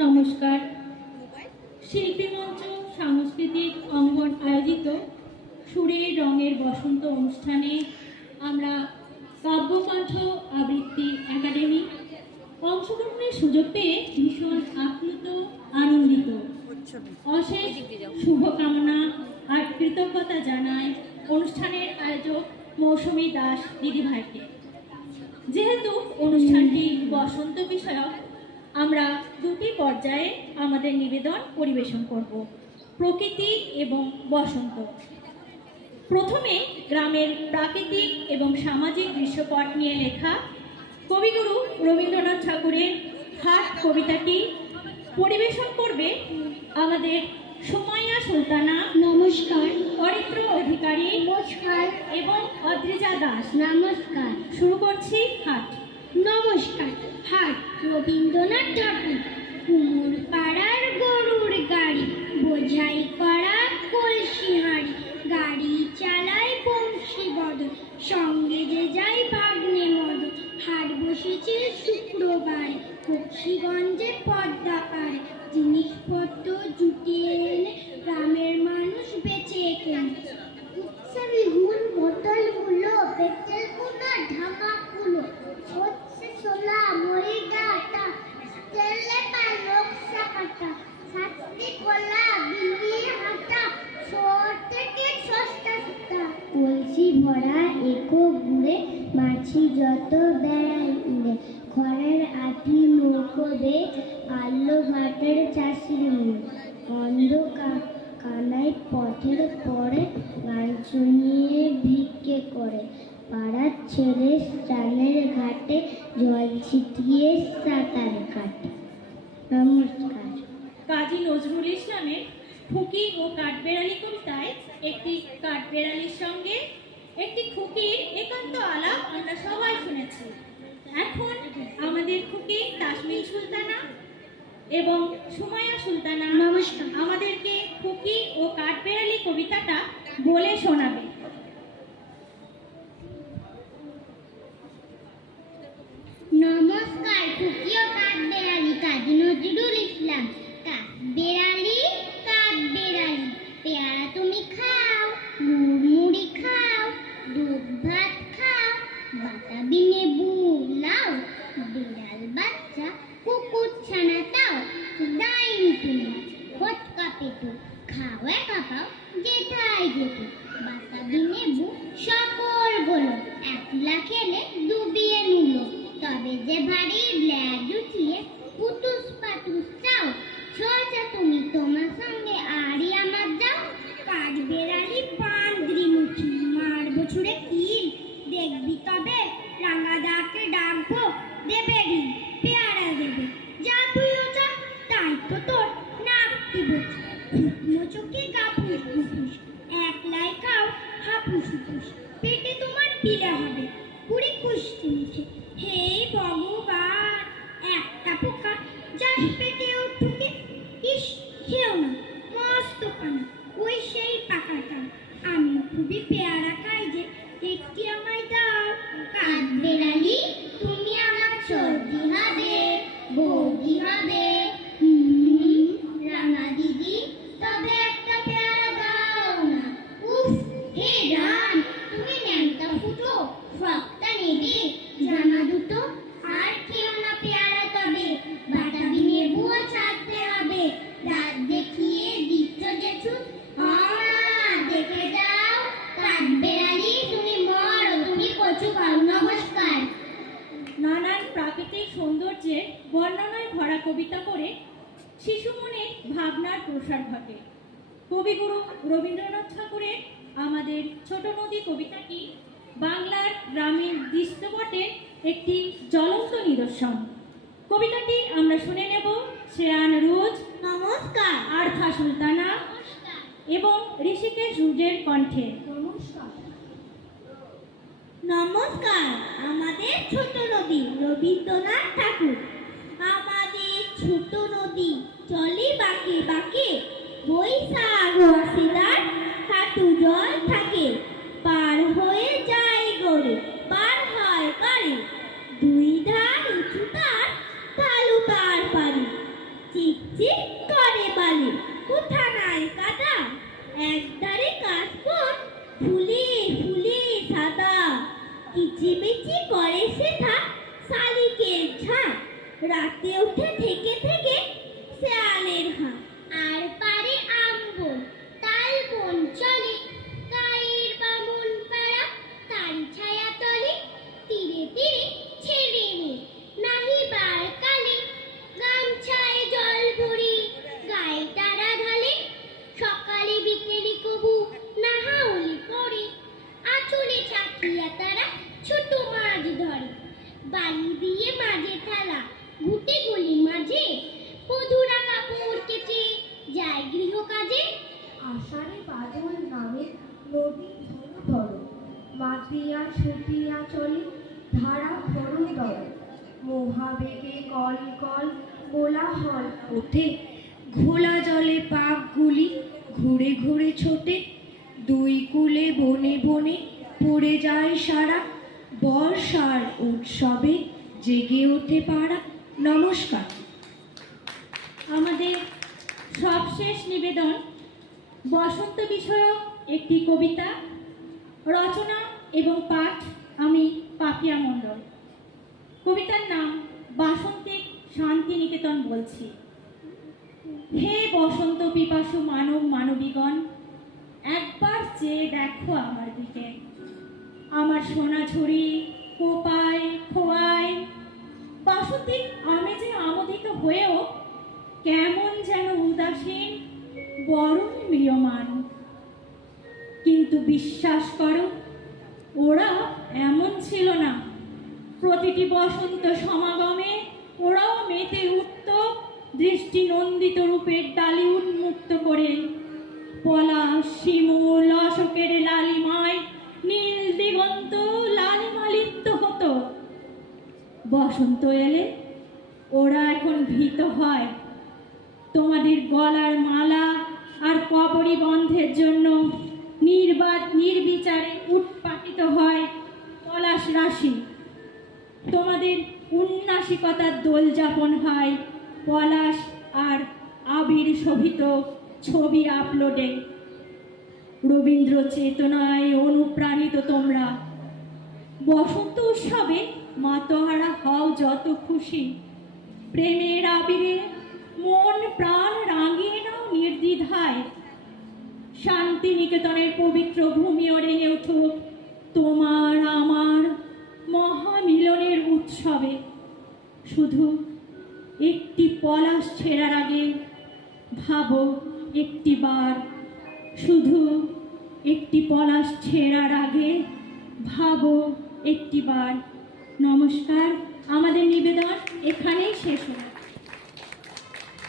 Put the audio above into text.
নমস্কার। শিল্পী মঞ্চ সাংস্কৃতিক অঙ্গন আয়োজিত সুরের রঙের বসন্ত অনুষ্ঠানে আমরা কাব্যকণ্ঠ আবৃত্তি একাডেমি অংশগ্রহণের সুযোগ পেয়ে ভীষণ আপ্লুত, আনন্দিত। অশেষ শুভকামনা আর কৃতজ্ঞতা জানাই অনুষ্ঠানের আয়োজক মৌসুমী দাস দিদিভাইকে। যেহেতু অনুষ্ঠানটি বসন্ত বিষয়ক, আমরা দুটি পর্যায়ে আমাদের নিবেদন পরিবেশন করব, প্রকৃতি এবং বসন্ত। প্রথমে গ্রামের প্রাকৃতিক এবং সামাজিক দৃশ্যপট নিয়ে লেখা কবিগুরু রবীন্দ্রনাথ ঠাকুরের হাট কবিতাটি পরিবেশন করবে আমাদের সুমাইয়া সুলতানা, নমস্কার। অরিত্র অধিকারী, নমস্কার। এবং অদ্রিজা দাস। নমস্কার। শুরু করছি হাট। নমস্কার। হাট রবীন্দ্রনাথ ঠাকুর। কুমোর পাড়ার গরুর গাড়ি, বোঝাই করা কলসি হাঁড়ি, গাড়ি চালায় বংশী বদল, সঙ্গে যে যাই ভাগ্নে মদন। হাট বসেছে শুক্রবারে, বক্সিগঞ্জে পদ্মা পারে, জিনিসপত্র জুটিয়ে এনে গ্রামের মানুষ বেচে কেনে। উৎসবী হুল বোতলগুলো, পেট্রোল গুলো, ধামাগুলো, সর্ষে ছোলা, মুড়ি ডাটা, তেলে পা নকশা কাটা, সাতটি কলা, বিলি হাটা, ছোট থেকে সস্তা সুতা। কলসি ভরা একো ঘুরে, মাছি যত বেড়াই উড়ে, খড়ের আটি নৌকো বে, আলো ভাটের চাষির মুখ, অন্ধকার কানায় পথের পরে গান শুনিয়ে ভিক্ষে করে, পাড়ার ছেলে স্নানের ঘাটে জল ছিটিয়ে সাঁতার কাটে। নমস্কার। কাজী নজরুল ইসলামের খুকি ও কাঠবেড়ালি কবিতায় একটি কাঠবেড়ালির সঙ্গে একটি খুকির একান্ত আলাপ আমরা সবাই শুনেছি। এখন আমাদের খুকি তাসমিন সুলতানা এবং সুমাইয়া সুলতানা নমস্কার। আমাদেরকে খুকি ও কাঠবেড়ালি কবিতাটা বলে শোনাবে। নমস্কার। খুকি ও কাঠবেড়ালি, কাজী নজরুল ইসলাম। কাঠবেড়ালি, কাঠবেড়ালি, পেয়ারা তুমি খাও, মুড়ি খাও, দুধ ভাত খাও, বাতাবি লেবু লাও, বিড়াল বাচ্চা কুকুর ছানা তাও, ডাইনি তুমি ফটকা পেটু, খাও একা পাও যেটাই যেটু, বাতাবি লেবু সকল গুলো, একলা খেলে ডুবিয়ে নুলো, তবে যে ভারী ল্যাজ উঠিয়ে পুতুস পাতুস চাও, সোজা তুমি তোমার সঙ্গে আড়ি আমার যাও। কাঠবেড়ালি বান্দ্রি মুখি, মারবো ছুড়ে কিল, দেখবি তবে রাঙাদাকে ডাকবো, দেবে ঋণ পেয়ারা দেবে, যা তুইও চা তাই তো তোর নাকটি বোঝা, শুকনো চোখে গা ফুস ফুস, একলাই খাও হাপুস হুপুস, পেটে তোমার পিলে হবে পুরি কুষ্টি মুখে। হে ভগবান, একটা পোকা যার পেটেও ঢুকে, ইস খেও না মস্ত পানা, ওই সেই পাকাটা, আমি খুবই পেয়ারা খাই যে, একটি আমায় দাও। কাঠবেড়ালি তুমি আমার সর্দি হবে, বৌদি হবে, রাঙা দিদি তবে একটা পেয়ারা দাও না। উফ, হে রাম, তুমি ন্যাংটা ফুটো, ফ্রকটা নেবে, জামা দুটো, আর খেও না পেয়ারা তবে, বাতাবি লেবুও ছাড়তে হবে, রাত দেখিয়ে দিচ্ছ যে ছুট, দেখে যাও। কাঠবেড়ালি তুমি মরো, তুমি কচু খাও। নমস্কার। নানান প্রাকৃতিক সৌন্দর্যের বর্ণনায় ভরা কবিতা পড়ে শিশু মনে ভাবনার প্রসার ঘটে। কবিগুরু রবীন্দ্রনাথ ঠাকুরের আমাদের ছোট নদী কবিতাটি বাংলার গ্রামীণ দৃশ্যপটের একটি জ্বলন্ত নিদর্শন। কবিতাটি আমরা শুনে নেব শ্রেয়ান রোজ, নমস্কার। আরফা সুলতানা এবং ঋষিকেশ রুজের কণ্ঠে। নমস্কার। নমস্কার। আমাদের ছোট নদী রবীন্দ্রনাথ ঠাকুর। আমাদের ছোট নদী চলে বাঁকে বাঁকে, বৈশাখ আসিদার হাঁটু জল থাকে, পার হয়ে যায় গরু, পার হয় গাড়ি, দুই ধার উঁচু তার, ঢালু তার পারি, চিকচিক করে বলে, কোথা নাই কাদা, একদারে কাশবন ফুলে ফুলে সাদা, কিচিমিচি করে সেথা শালিকের ঝাঁক, রাতে উঠে থেকে থেকে শেয়ালের হাঁক। আর পারে আমবন তাল বন চলে, গায়ের বামন পাড়া তারি ছায়া তলে, তীরে তীরে ছেলে মেয়ে নাহিবার কালে, গামছায় জল ভরি গায়ে তারা ঢালে, সকালে বিকেলে কবু নাহাওলি পড়ে, আঁচলে চাকিয়া তারা ছোট মাছ ধরে, বালি দিয়ে মাঝে থালা ঘুটে গলি মাঝে, বধুরা কাপড় কেচে যায় গৃহ কাজে। আষাঢ়ে বাদল নামে নদী ধরো ধরো, মাতিয়া ছুটিয়া চলে ধারা ধরো ধরো, মহাবেগে কল কল কোলাহল ওঠে, ঘোলা জলে পাকগুলি ঘুরে ঘুরে ছোটে, দুই কূলে বনে বনে পড়ে যায় সারা, বর্ষার উৎসবে জেগে ওঠে পাড়া। নমস্কার। আমাদের সবশেষ নিবেদন বসন্ত বিষয়ক একটি কবিতা, রচনা এবং পাঠ আমি পাপিয়া মণ্ডল। কবিতার নাম বাসন্তিক শান্তিনিকেতন বলছি। হে বসন্ত পিপাসু মানব মানবীগণ, একবার চেয়ে দেখো আমার দিকে, আমার সোনাঝুরি কোপায় খোয়ায়, বাসন্তিক আমেজে আমোদিত হয়েও কেমন যেন উদাসীন, বরং ম্রিয়মান। কিন্তু বিশ্বাস করো, ওরা এমন ছিল না। প্রতিটি বসন্ত সমাগমে ওরাও মেতে উঠত দৃষ্টি নন্দিত রূপের ডালি উন্মুক্ত করে, পলাশ শিমুল অশোকের লালিমায় নীল দিগন্ত লালিমালিপ্ত হতো। বসন্ত এলে ওরা এখন ভীত হয়, তোমাদের গলার মালা আর কবরী বন্ধের জন্য নির্বিচারে উৎপাটিত হয় পলাশ রাশি। তোমাদের উন্নাসিকতার দোল যাপন হয় পলাশ আর আবির শোভিত ছবি আপলোডে। রবীন্দ্র চেতনায় অনুপ্রাণিত তোমরা বসন্ত উৎসবে মাতোহারা হও যত খুশি, প্রেমের আবিরে মন প্রাণ রাঙিয়ে নাও নির্দ্বিধায়। শান্তিনিকেতনের পবিত্র ভূমিও রেঙে উঠুক তোমার আমার মহামিলনের উৎসবে। শুধু একটি পলাশ ছেঁড়ার আগে ভাবো একটি বার, শুধু একটি পলাশ ছেঁড়ার আগে ভাবো একটি বার। নমস্কার, আমাদের নিবেদন এখানেই শেষ হলো।